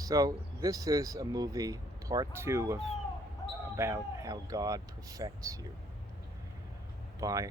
So this is a movie, part two of about how God perfects you. By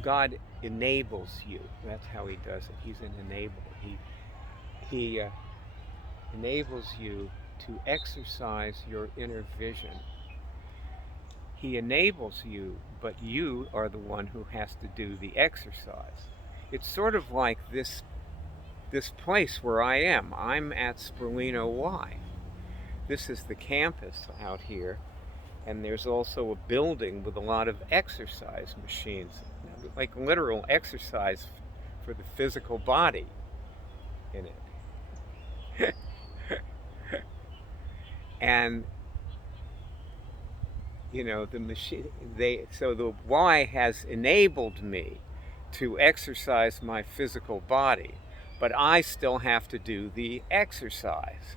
God enables you. That's how He does it. He's an enabler. He enables you to exercise your inner vision. He enables you, but you are the one who has to do the exercise. It's sort of like this place where I am. I'm at Sperlino Y. This is the campus out here, and there's also a building with a lot of exercise machines, like literal exercise for the physical body in it. And the machine, so the Y has enabled me to exercise my physical body, but I still have to do the exercise.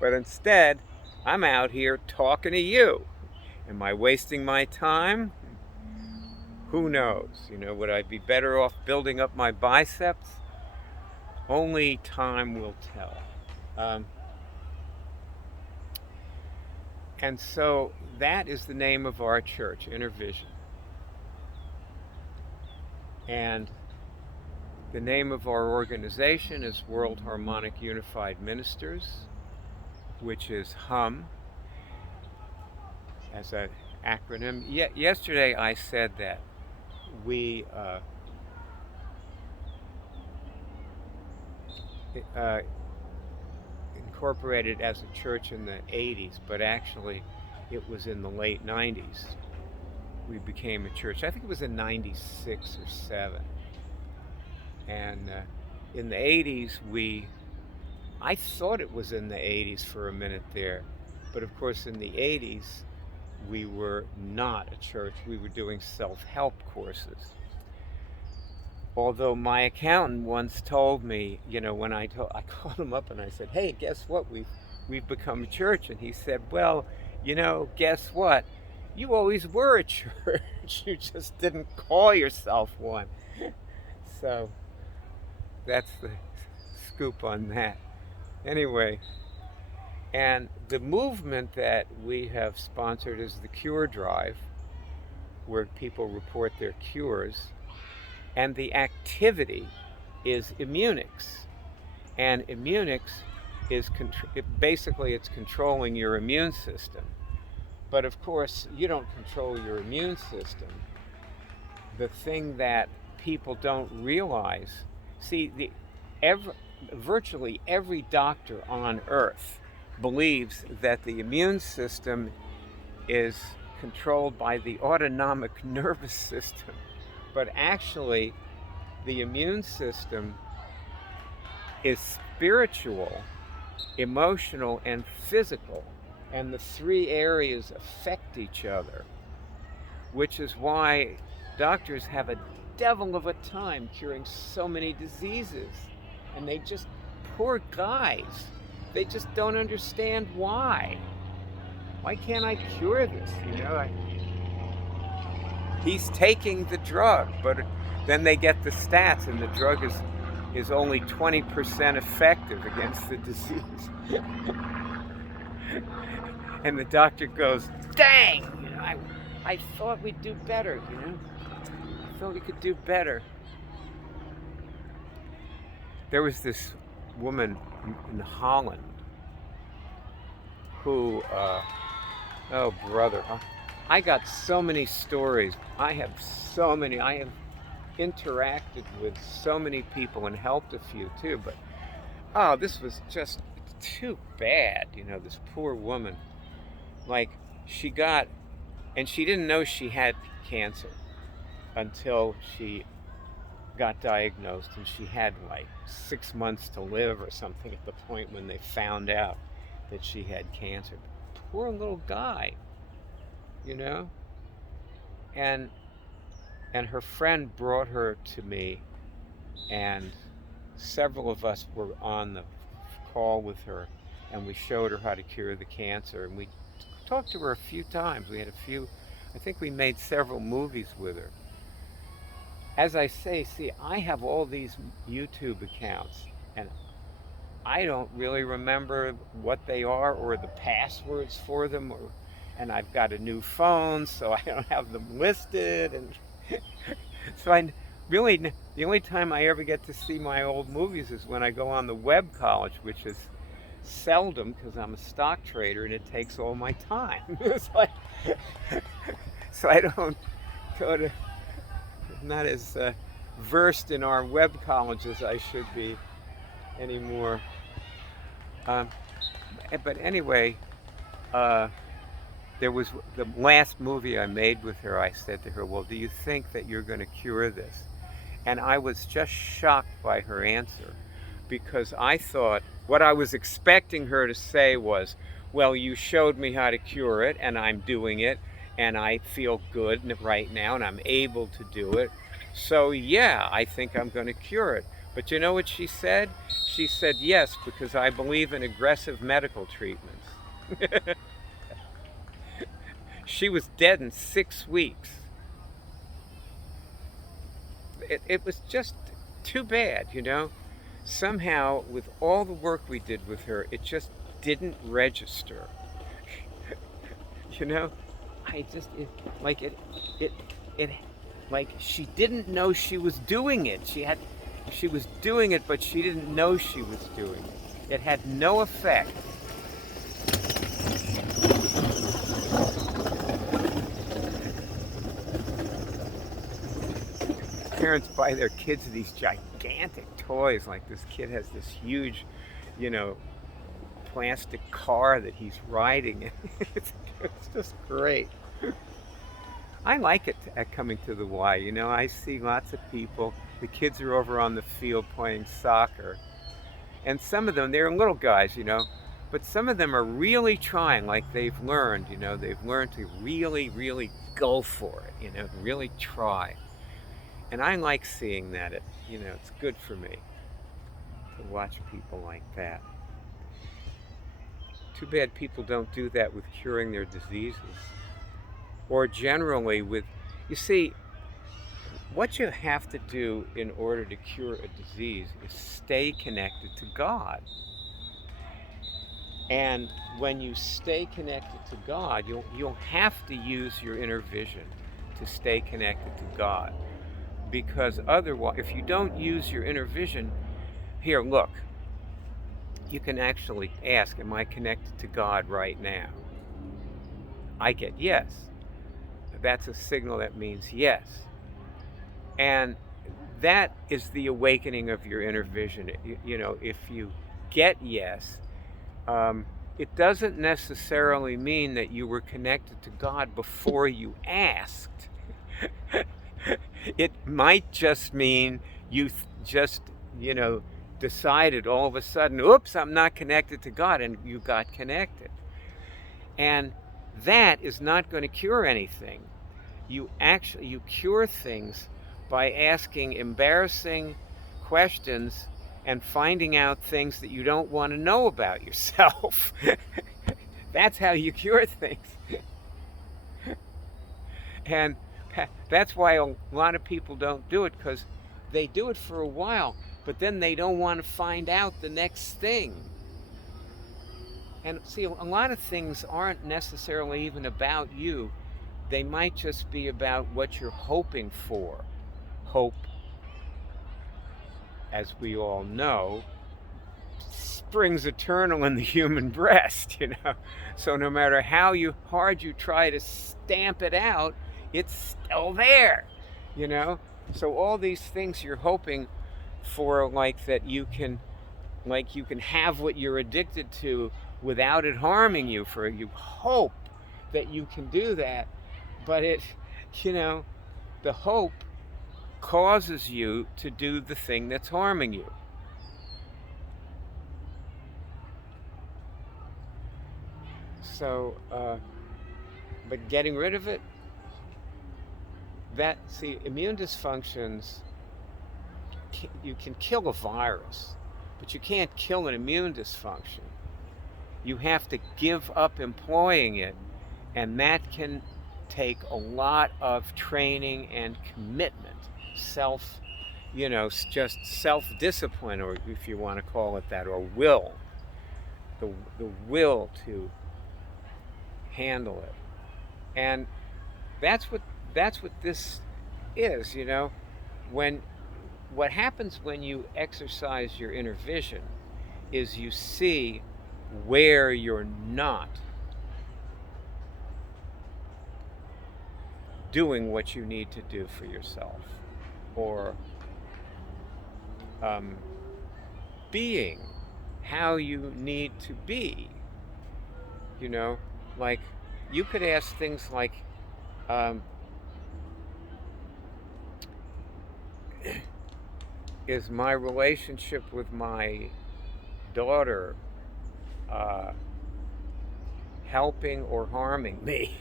But instead, I'm out here talking to you. Am I wasting my time? Who knows? Would I be better off building up my biceps? Only time will tell. Um, and so that is the name of our church, Inner Vision. And the name of our organization is World Harmonic Unified Ministers, which is HUM as an acronym. Yesterday I said that we uh, incorporated as a church in the 80s, but actually it was in the late 90s we became a church. I think it was in 96 or 7. And in the 80s, I thought it was in the 80s for a minute there. But of course, in the 80s, we were not a church. We were doing self-help courses. Although my accountant once told me, when I called him up and I said, "Hey, guess what? We've become a church." And he said, "Well, guess what? You always were a church. You just didn't call yourself one." So that's the scoop on that. Anyway, and the movement that we have sponsored is the Cure Drive, where people report their cures. And the activity is Immunix. And Immunix is basically it's controlling your immune system. But of course, you don't control your immune system. The thing that people don't realize, see, virtually every doctor on earth believes that the immune system is controlled by the autonomic nervous system. But actually, the immune system is spiritual, emotional, and physical. And the three areas affect each other, which is why doctors have a devil of a time curing so many diseases. And they just, poor guys, they just don't understand why. Why can't I cure this? He's taking the drug, but then they get the stats, and the drug is only 20% effective against the disease. And the doctor goes, "Dang! I thought we'd do better. I thought we could do better." There was this woman in Holland who, oh brother, I got so many stories. I have interacted with so many people and helped a few too, but this was just too bad. This poor woman, like and she didn't know she had cancer until she got diagnosed, and she had like 6 months to live or something at the point when they found out that she had cancer. Poor little guy, you know and her friend brought her to me, and several of us were on the call with her, and we showed her how to cure the cancer, and we talked to her a few times. We had I think we made several movies with her. as I say, see, I have all these YouTube accounts, and I don't really remember what they are or the passwords for them, and I've got a new phone, so I don't have them listed, and so I really the only time I ever get to see my old movies is when I go on the web college, which is seldom because I'm a stock trader and it takes all my time. It's like, so I don't go to, not as versed in our web college as I should be anymore. Um, but anyway, uh, there was the last movie I made with her. I said to her, "Well, do you think that you're going to cure this?" And I was just shocked by her answer, because I thought what I was expecting her to say was, "Well, you showed me how to cure it, and I'm doing it, and I feel good right now, and I'm able to do it. So, yeah, I think I'm going to cure it." But you know what she said? She said, "Yes, because I believe in aggressive medical treatments." She was dead in 6 weeks. It was just too bad, you know? Somehow, with all the work we did with her, it just didn't register. You know? I just, it, it, like she didn't know she was doing it. She was doing it, but she didn't know she was doing it. It had no effect. Parents buy their kids these gigantic toys. Like this kid has this huge, you know, plastic car that he's riding. It's just great. I like it at coming to the Y. You know, I see lots of people. The kids are over on the field playing soccer. And some of them, they're little guys, you know, but some of them are really trying, like they've learned, you know, they've learned to really, really go for it, you know, really try. And I like seeing that. You know, it's good for me to watch people like that. Too bad people don't do that with curing their diseases, or generally with, you see, what you have to do in order to cure a disease is stay connected to God. And when you stay connected to God, you'll have to use your inner vision to stay connected to God. Because otherwise, if you don't use your inner vision, here, look, you can actually ask, am I connected to God right now? I get yes. That's a signal that means yes. And that is the awakening of your inner vision. You know, if you get yes, it doesn't necessarily mean that you were connected to God before you asked. It might just mean you just, you know, decided all of a sudden, oops, I'm not connected to God, and you got connected. And that is not going to cure anything. You cure things by asking embarrassing questions and finding out things that you don't want to know about yourself. That's how you cure things. And that's why a lot of people don't do it, because they do it for a while, but then they don't want to find out the next thing. And see, a lot of things aren't necessarily even about you. They might just be about what you're hoping for. Hope, as we all know, springs eternal in the human breast, you know. So no matter how hard you try to stamp it out, it's still there, you know. So all these things you're hoping for, like that you can have what you're addicted to without it harming you, for you hope that you can do that, but it, you know, the hope causes you to do the thing that's harming you. So, but getting rid of it, immune dysfunctions, you can kill a virus, but you can't kill an immune dysfunction. You have to give up employing it, and that can take a lot of training and commitment. self, just self-discipline, or if you want to call it that, or will, the will to handle it. And that's what this is, when what happens when you exercise your inner vision is you see where you're not doing what you need to do for yourself, or being how you need to be. Like, you could ask things like, is my relationship with my daughter helping or harming me?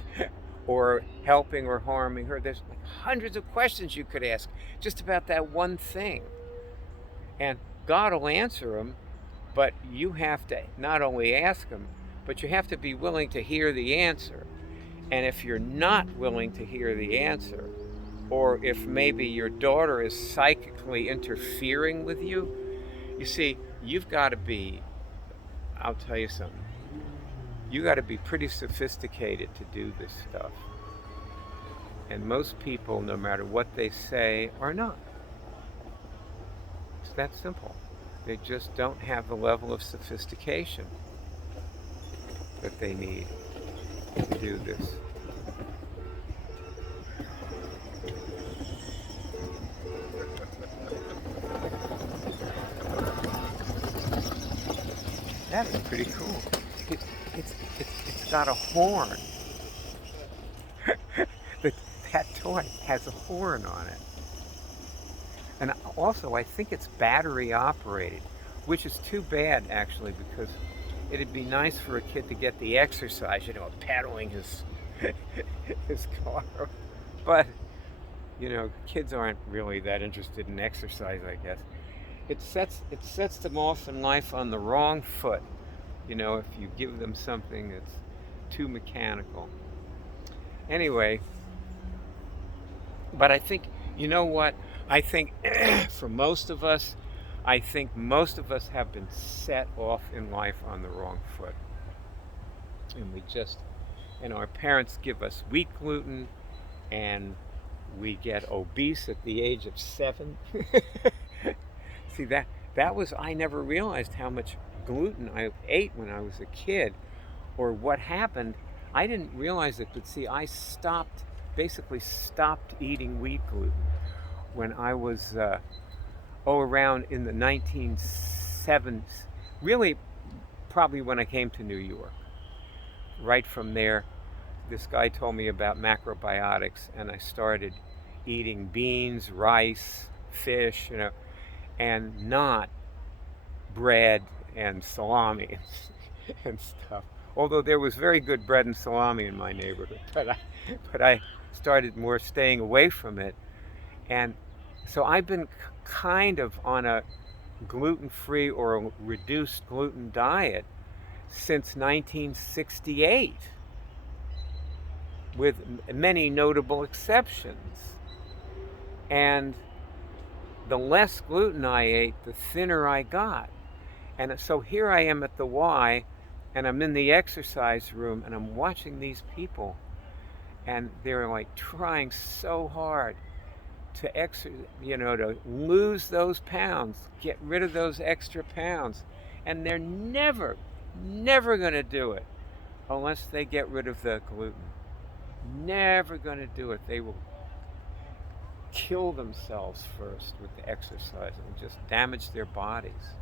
Or helping or harming her? There's like hundreds of questions you could ask just about that one thing. And God will answer them, but you have to not only ask them, but you have to be willing to hear the answer. And if you're not willing to hear the answer, or if maybe your daughter is psychically interfering with you, you see, you've got to be, I'll tell you something, you got to be pretty sophisticated to do this stuff. And most people, no matter what they say, are not. It's that simple. They just don't have the level of sophistication that they need to do this. That's pretty cool. It's got a horn. That toy has a horn on it. And also, I think it's battery operated, which is too bad, actually, because it'd be nice for a kid to get the exercise, paddling his his car. But, kids aren't really that interested in exercise, I guess. It sets them off in life on the wrong foot, if you give them something that's too mechanical. Anyway, but I think, what? I think for most of us, have been set off in life on the wrong foot. And our parents give us wheat gluten, and we get obese at the age of 7. See, I never realized how much gluten I ate when I was a kid, or what happened. I didn't realize it, but see, I basically stopped eating wheat gluten when I was, around in the 1970s, really probably when I came to New York. Right from there, this guy told me about macrobiotics, and I started eating beans, rice, fish, and not bread and salami and stuff. Although there was very good bread and salami in my neighborhood, but I started more staying away from it. And so I've been kind of on a gluten-free or a reduced gluten diet since 1968, with many notable exceptions. And the less gluten I ate, the thinner I got. And so here I am at the Y, and I'm in the exercise room, and I'm watching these people, and they're like trying so hard to to lose those pounds, get rid of those extra pounds, and they're never going to do it unless they get rid of the gluten. Never going to do it. They will kill themselves first with the exercise and just damage their bodies.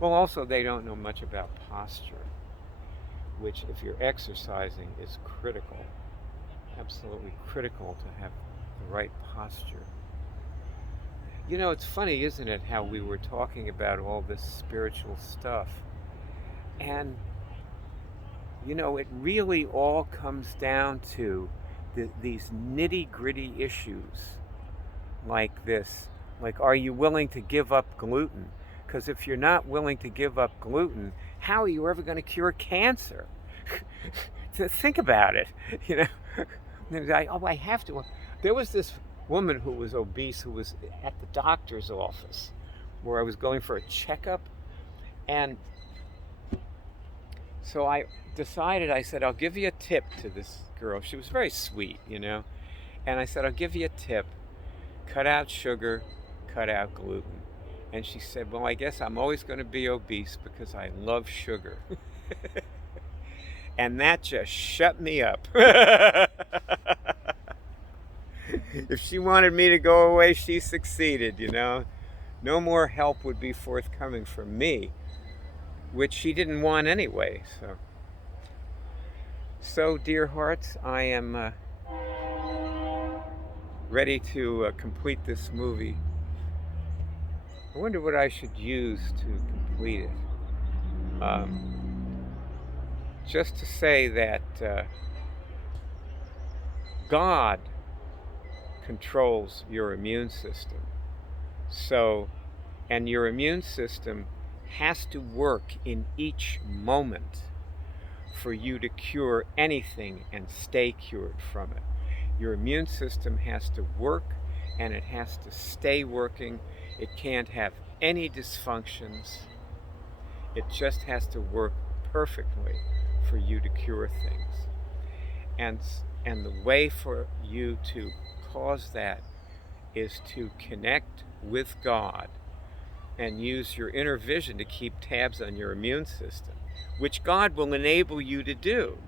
Well, also, they don't know much about posture, which, if you're exercising, is critical. Absolutely critical to have the right posture. It's funny, isn't it, how we were talking about all this spiritual stuff. And, it really all comes down to these nitty-gritty issues like this. Like, are you willing to give up gluten? Because if you're not willing to give up gluten, how are you ever going to cure cancer? Think about it. And I have to. There was this woman who was obese who was at the doctor's office where I was going for a checkup. And so I decided, I said, I'll give you a tip to this girl. She was very sweet, you know. And I said, I'll give you a tip. Cut out sugar, cut out gluten. And she said, well, I guess I'm always going to be obese because I love sugar. And that just shut me up. If she wanted me to go away, she succeeded, you know. No more help would be forthcoming from me, which she didn't want anyway. So dear hearts, I am ready to complete this movie. I wonder what I should use to complete it. Just to say that God controls your immune system. So, and your immune system has to work in each moment for you to cure anything and stay cured from it. Your immune system has to work, and it has to stay working. It can't have any dysfunctions. It just has to work perfectly for you to cure things. And the way for you to cause that is to connect with God and use your inner vision to keep tabs on your immune system, which God will enable you to do.